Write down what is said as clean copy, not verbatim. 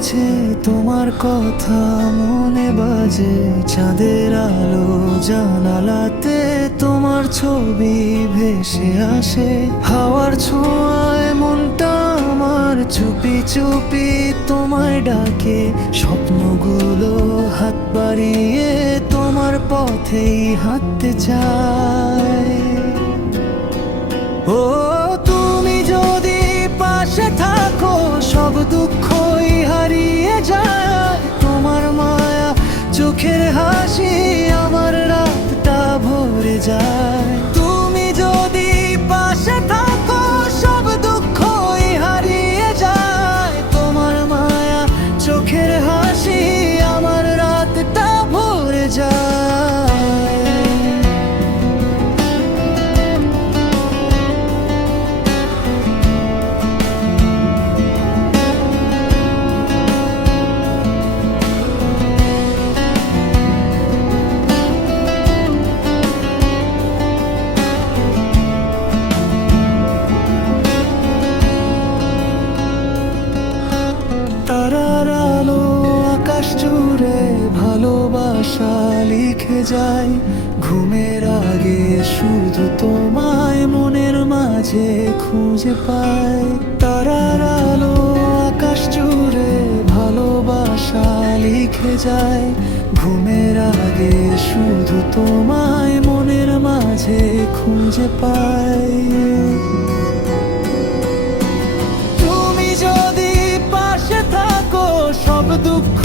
মাঝে তোমার কথা মনে বাজে, চাঁদের আলো জানালাতে তোমার ছবি ভেসে আসে। হাওয়ার ছোঁয়ায় মনটা আমার চুপি চুপি তোমায় ডাকে। স্বপ্নগুলো হাত বাড়িয়ে তোমার পথেই হাঁটতে চায়। ও তুমি যদি পাশে থাকো সব দুঃখই হারিয়ে যায়। তোমার মায়া চোখের হাসি আমার রাতটা ভরে যায়। তুমি যদি পাশে থাকো সব দুঃখই হারিয়ে যায়। তোমার মায়া চোখের হাসি আমার রাতটা ভরে যায়। তারার আলো আকাশ জুড়ে ভালোবাসা লিখে যায়। ঘুমের আগে শুধু তোমায় মনের মাঝে খুঁজে পাই। তারার আলো আকাশ জুড়ে ভালোবাসা লিখে যায়। ঘুমের আগে শুধু তোমায় মনের মাঝে খুঁজে পাই। তুমি যদি পাশে থাকো সব দুঃখ